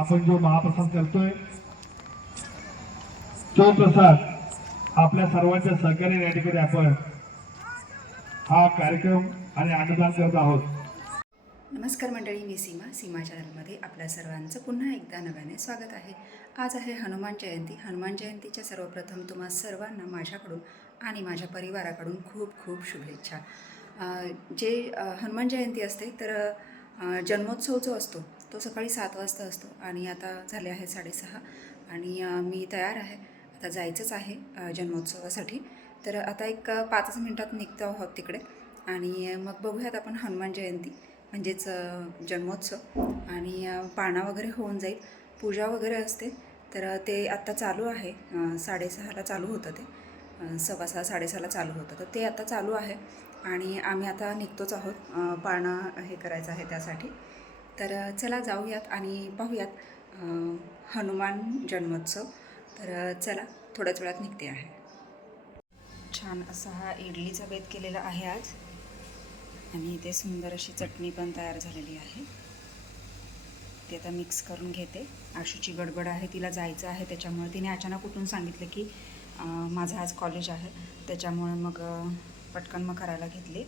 आपण जो महाप्रसाद करतोय तो प्रसाद आपल्या सर्वांच्या सहकार्याने या ठिकाणी आपण हा कार्यक्रम आणि अन्नदान करत आहोत. नमस्कार मंडळी मी सीमा सीमा चॅनलमध्ये आपल्या सर्वांचं पुन्हा एकदा नव्याने स्वागत आहे. आज आहे हनुमान जयंती. हनुमान जयंतीच्या सर्वप्रथम तुम्हा सर्वांना माझ्याकडून आणि माझ्या परिवाराकडून खूप खूप शुभेच्छा. जे हनुमान जयंती असते तर जन्मोत्सव जो असतो तो सकाळी सात वाजता असतो आणि आता झाले आहे साडेसहा आणि मी तयार आहे. आता जायचंच आहे जन्मोत्सवासाठी. तर आता एक पाचच मिनटात निघतो आहोत तिकडे आणि मग बघूयात आपण हनुमान जयंती म्हणजेच जन्मोत्सव आणि पाळणा वगैरे होऊन जाईल. पूजा वगैरे असते तर ते आत्ता चालू आहे साडेसहाला चालू होतं ते सव्वा सहा साडेसहाला चालू होतं. तर ते आता चालू आहे आणि आम्ही आता निघतोच आहोत पाळणा हे करायचं आहे त्यासाठी. तर चला जाऊयात आणि पाहूयात हनुमान जन्मोत्सव. तर चला थोड्याच वेळात निघते आहे. छान असा हा इडलीचा बेत केलेला आहे आज. आणि इथे सुंदर अशी चटणी पण तयार झालेली आहे. ती आता मिक्स करून घेते. आशूची गडबड आहे तिला जायचं आहे. त्याच्यामुळे तिने अचानक उठून सांगितलं की माझं आज कॉलेज आहे. त्याच्यामुळे मग पटकन मग करायला घेतले.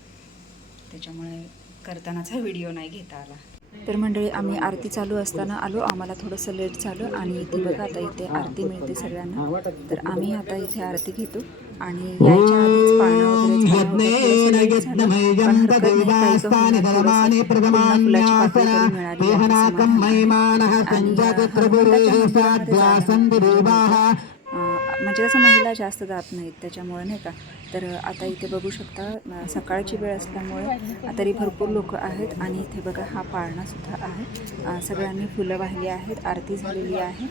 त्याच्यामुळे करतानाचा व्हिडिओ नाही घेता आला. तर मंडळी आम्ही आरती चालू असताना आलो. आम्हाला थोडंसं लेट झालं आणि इथे बघा आता इथे आरती मिळते सगळ्यांना. तर आम्ही आता इथे आरती घेतो आणि यायच्या आधीच पाळणं वगैरे मिळाली. आणि, म्हणजे कसं महिला जास्त जात नाहीत त्याच्यामुळे नाही का? तर आता इथे बघू शकता सकाळची वेळ असल्यामुळे तरी भरपूर लोक आहेत आणि इथे बघा हा पाळणासुद्धा आहे. सगळ्यांनी फुलं वाहिली आहेत आरती झालेली आहे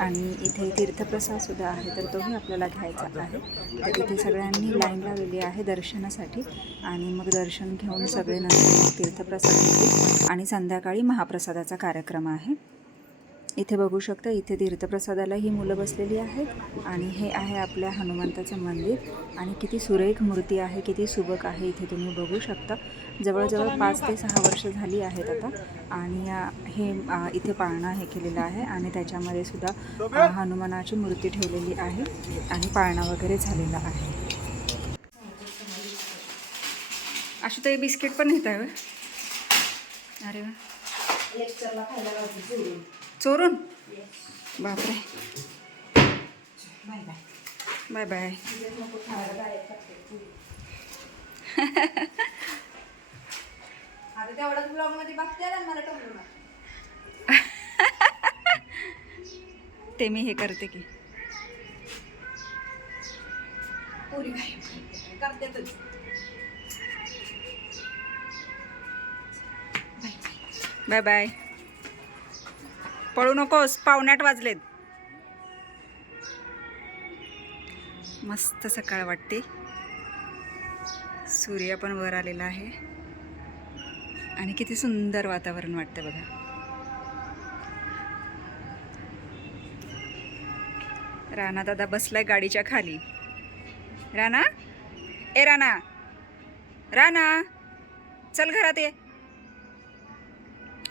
आणि इथे तीर्थप्रसादसुद्धा आहे तर तोही आपल्याला घ्यायचा आहे. तर इथे सगळ्यांनी लाईन लावलेली आहे दर्शनासाठी आणि मग दर्शन घेऊन सगळे नंतर तीर्थप्रसाद घेतील आणि संध्याकाळी महाप्रसादाचा कार्यक्रम आहे. इथे बघू शकता इथे तीर्थप्रसादाला ही मुलं बसलेली आहेत. आणि हे आहे आपल्या हनुमंताचं मंदिर. आणि किती सुरेख मूर्ती आहे किती सुबक आहे इथे तुम्ही बघू शकता. जवळजवळ पाच ते सहा वर्ष झाली आहेत आता. आणि हे इथे पाळणा हे केलेलं आहे. आणि त्याच्यामध्ये सुद्धा हनुमानाची मूर्ती ठेवलेली आहे. आणि पाळणा वगैरे झालेला आहे. अशी तर बिस्किट पण येत आहे अरे वा. चोरून. बापरे. Bye bye. आता तेवढाच ब्लॉगमध्ये बघते मला टोमलो ते मी हे करते की. पुरी काय करतेच बाय बाय. पळू नकोस पावण्याट वाजलेत. मस्त सकाळ वाटते. सूर्य पण वर आलेला आहे. आणि किती सुंदर वातावरण वाटतं बघा. राणा दादा बसलाय गाडीच्या खाली. राणा? ए राणा. राणा. चल घरात ये.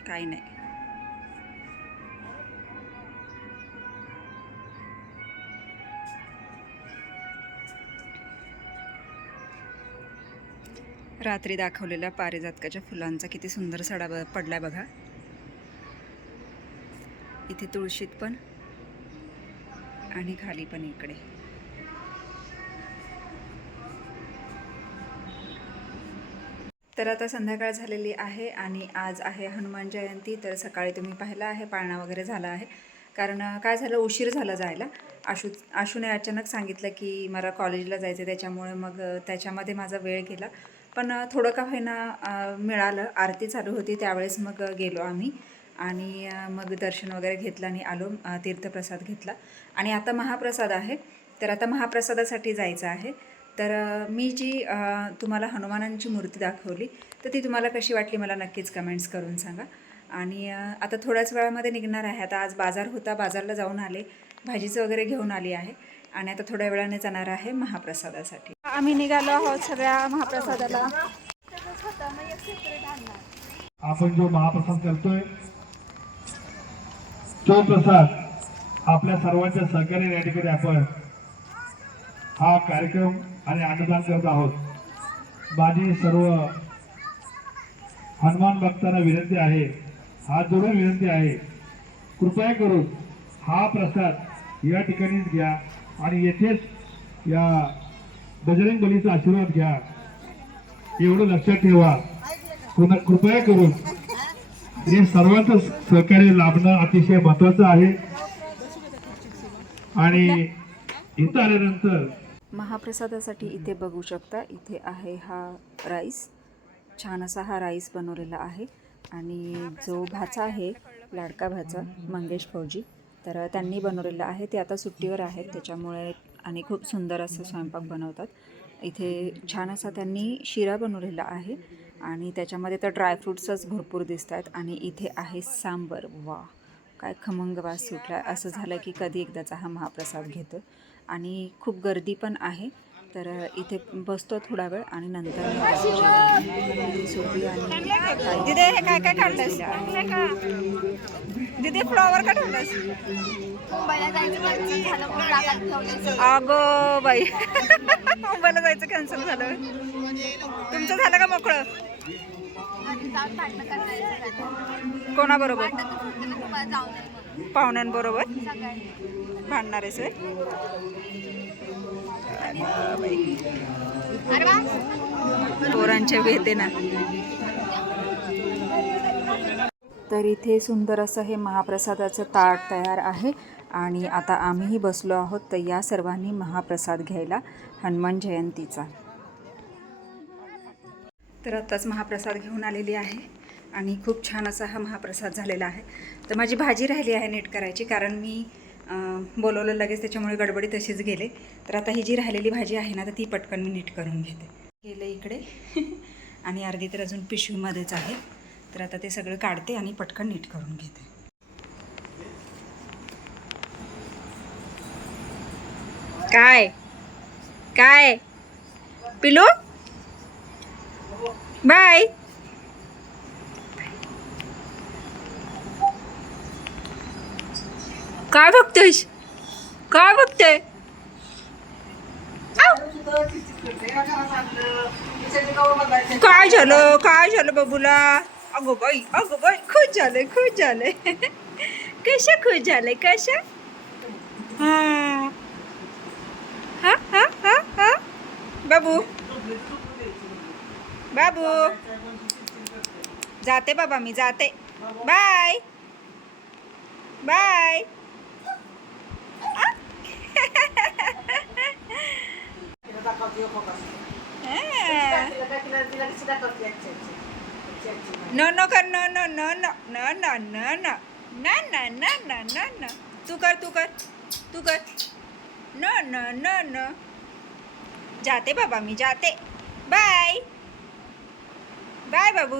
काही नाही. रात्री दाखवलेल्या पारिजातकाच्या फुलांचा किती सुंदर सडा ब- पडलाय बघा. इथे तुळशीत पण आणि खाली पण इकडे. तर आता संध्याकाळ झालेली आहे आणि आज आहे हनुमान जयंती तर सकाळी तुम्ही पाहिलं आहे पाळणा वगैरे झाला आहे. कारण काय झालं उशीर झाला जायला. आशू आशूने अचानक सांगितलं की मला कॉलेजला जायचं त्याच्यामुळे मग त्याच्यामध्ये माझा वेळ गेला. पण थोडं का होईना मिळालं. आरती चालू होती त्यावेळेस मग गेलो आम्ही. आणि मग दर्शन वगैरे घेतलं आणि आलो तीर्थप्रसाद घेतला. आणि आता महाप्रसाद आहे. तर आता महाप्रसादासाठी जायचं आहे. तर मी जी तुम्हाला हनुमानांची मूर्ती दाखवली तर ती तुम्हाला कशी वाटली मला नक्कीच कमेंट्स करून सांगा. आणि आता थोड्याच वेळामध्ये निघणार आहे. आता आज बाजार होता बाजारला जाऊन आले भाजीचं वगैरे घेऊन आली आहे. आणि आता थोड्या वेळाने जाणार आहे महाप्रसादासाठी. आम्ही निघालो आहोत सगळ्या महाप्रसादाला. आपण जो महाप्रसाद करतोय तो प्रसाद आपल्या सर्वांच्या सहकार्याने या ठिकाणी आपण हा कार्यक्रम आणि अन्नदान करत आहोत. माझी सर्व हनुमान भक्तांना विनंती आहे. हात जोडून विनंती आहे. कृपया करून हा प्रसाद या ठिकाणीच घ्या आणि येथेच या बजरंग बलीचा आशीर्वाद घ्या. एवढं लक्षात ठेवा. पुन्हा कृपया करून. हे सर्वांचं सहकार्य लाभणं अतिशय महत्वाचं आहे. आणि इथं आल्यानंतर महाप्रसादासाठी इथे बघू शकता. इथे आहे हा राईस. छान असा हा राईस बनवलेला आहे. आणि जो भाचा आहे लाडका भाचा मंगेश फौजी तर त्यांनी बनवलेला आहे. ते आता सुट्टीवर आहेत. त्याच्यामुळे आणि खूप सुंदर असं स्वयंपाक बनवतात. इथे छान असा त्यांनी शिरा बनवलेला आहे. आणि त्याच्यामध्ये तर ड्रायफ्रूट्सच भरपूर दिसत आहेत आणि इथे आहे सांबर. वा काय खमंग वास सुटला असं झालं की कधी एकदाचा हा महाप्रसाद घेतो. आणि खूप गर्दी पण आहे. तर इथे बसतो थोडा वेळ आणि नंतर सोपी आणि दिदे हे काय काय काढलंस दिदे फ्लॉवर का ठेवलंस ठेवले अगो बाई मुंबईला जायचं कॅन्सल झालं. तुमचं झालं का मोकळं? कोणाबरोबर? पाहुण्यांबरोबर? भांडणार आहेस होय? अरे वा. पोरांचे वेते ना तर इथे सुंदर असं हे महाप्रसादाचं ताट तयार आहे आणि आता आम्हीही बसलो आहोत तर या सर्वांनी महाप्रसाद घ्यायला हनुमान जयंतीचा. तर आत्ताच महाप्रसाद घेऊन आलेली आहे आणि खूप छान असा हा महाप्रसाद झालेला आहे. तर माझी भाजी राहिली आहे नीट करायची कारण मी बोलवलं लगेच त्याच्यामुळे गडबडी तशीच गेले. तर आता ही जी राहिलेली भाजी आहे ना तर ती पटकन मी नीट करून घेते. केलं इकडे. आणि अर्धी तर अजून पिशवीमध्येच आहे. तर आता ते सगळं काढते आणि पटकन नीट करून घेते. काय? काय? पिलो? बाय. काय बघतोयस काय बघतोय? काय झालं? काय झालं बाबूला? अगो बाई अगो बाई खुश झालंय खुश झालंय. कशा खुश झालंय? कशा? हा. हा हा हा हा. बाबू. बाबू. जाते बाबा मी जाते. बाय. बाय. न न कर न न न न न न न न ना ना ना ना ना ना तू कर तू कर तू कर न न न न जाते बाबा मी जाते बाय बाय बाबू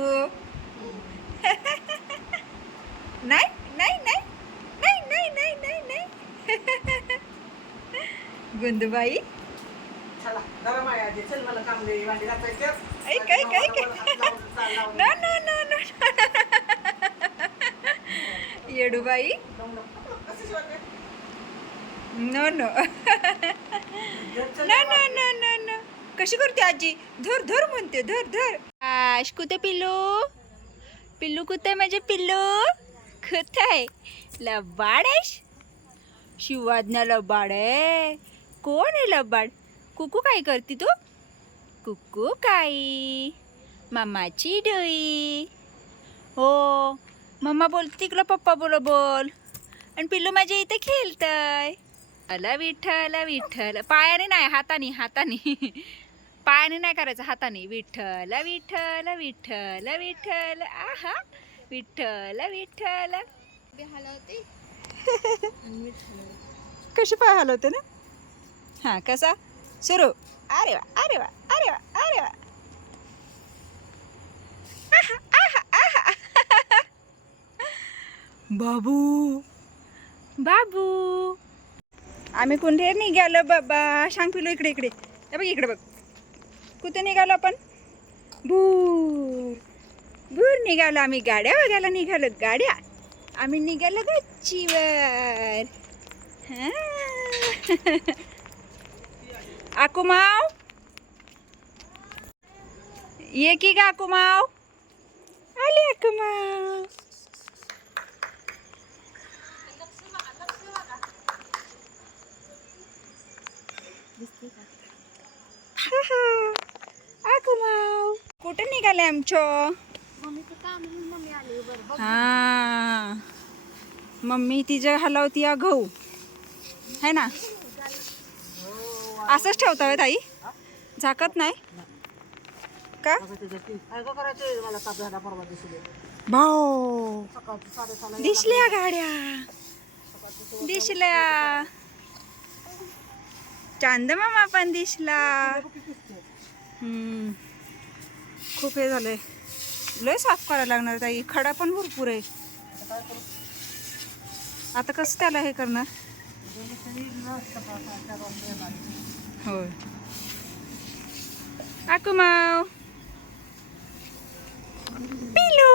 नाही नाही नाही नाही नाही नाही नाही ऐक ऐक ऐक. No no no no. येडूबाई. No no. No no no no no. कशी करते आजी? धर धर म्हणते धर धर. आश कुठे पिल्लू? पिल्लू कुठे माझे पिल्लू? कुठे लबाड आहेस? शिवाज्ञा लबाड आहे. कोण आहे लबाड? कुकू काय करते तू? कुकू काई मम्माची डोई. हो मम्मा बोलते तिकडं पप्पा बोल बोल. आणि पिल्लू माझ्या इथे खेळतय. अला विठ्ठल विठ्ठल. पायाने नाही हाताने हाताने. पायाने नाही करायचं हाताने. विठ्ठल विठ्ठल विठ्ठल विठ्ठल. आहा विठ्ठल विठ्ठल. हलवते. कशी पाय हलवते ना? हां कसा? सुरू. अरे वा अरे वा अरे वा अरे वा. आहा, आहा, आहा. बाबू. बाबू. आम्ही कुठे निघालो बाबा. सांग पिलो इकडे. इकडे बघ इकडे बघ. कुठे निघालो आपण? भूर. भूर निघालो आम्ही. गाड्या बघायला निघालो. गाड्या. आम्ही निघालो गच्चीवर. हा. आकुमाव ये की गा आकुमाव आली आकुमाव हा, हा. आकुमाव कुठे निघाले आमचं हा मम्मी तिच्या हलवती गहू है ना असंच ठेवता होय ताई? झाकत नाही? का? भाऊ दिसल्या गाड्या. दिसल्या. चांदमामा पण दिसला. खूप हे झालंय. लय साफ करायला लागणार ताई. खडा पण भरपूर आहे. आता कसं त्याला हे करणार? होय आकुमाव पिलो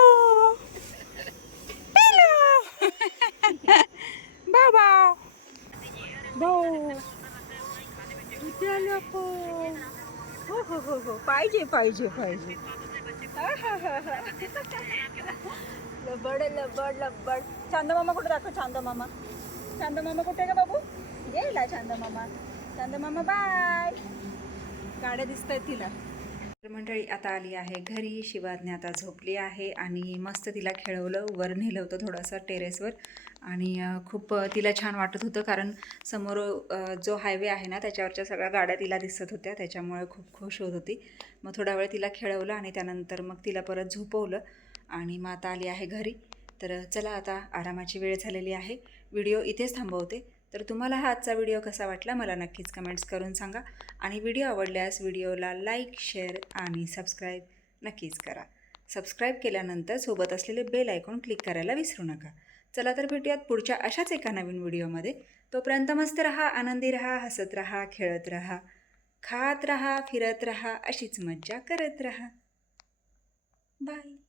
पिलो बाबा भाऊ इथे आलो आपण. हो हो हो हो पाहिजे पाहिजे पाहिजे हा, हा, हा, हा. लबड लबड लबड चांदमामा कुठे दाखव चांदमामा चांदमामा कुठे आहे का बाबू गेला चांदमामा चांदमामा बाय गाड्या दिसत आहेत तिला. तर मंडळी आता आली आहे घरी. शिवाज्ञा आता झोपली आहे आणि मस्त तिला खेळवलं. वर नेलं होतं थोडंसं टेरेसवर आणि खूप तिला छान वाटत होतं कारण समोर जो हायवे आहे ना त्याच्यावरच्या सगळ्या गाड्या तिला दिसत होत्या. त्याच्यामुळे खूप खुश होत होती. मग थोडा वेळ तिला खेळवलं आणि त्यानंतर मग तिला परत झोपवलं. आणि मग आता आली आहे घरी. तर चला आता आरामाची वेळ झालेली आहे. व्हिडिओ इथेच थांबवते. तर तुम्हाला हा आजचा व्हिडिओ कसा वाटला मला नक्कीच कमेंट्स करून सांगा. आणि व्हिडिओ आवडल्यास व्हिडिओला लाईक शेअर आणि सबस्क्राईब नक्कीच करा. सबस्क्राईब केल्यानंतर सोबत असलेले बेल आयकॉन क्लिक करायला विसरू नका. चला तर भेटूयात पुढच्या अशाच एका नवीन व्हिडिओमध्ये. तोपर्यंत मस्त रहा आनंदी रहा हसत रहा खेळत रहा खात रहा फिरत रहा अशीच मज्जा करत रहा. बाय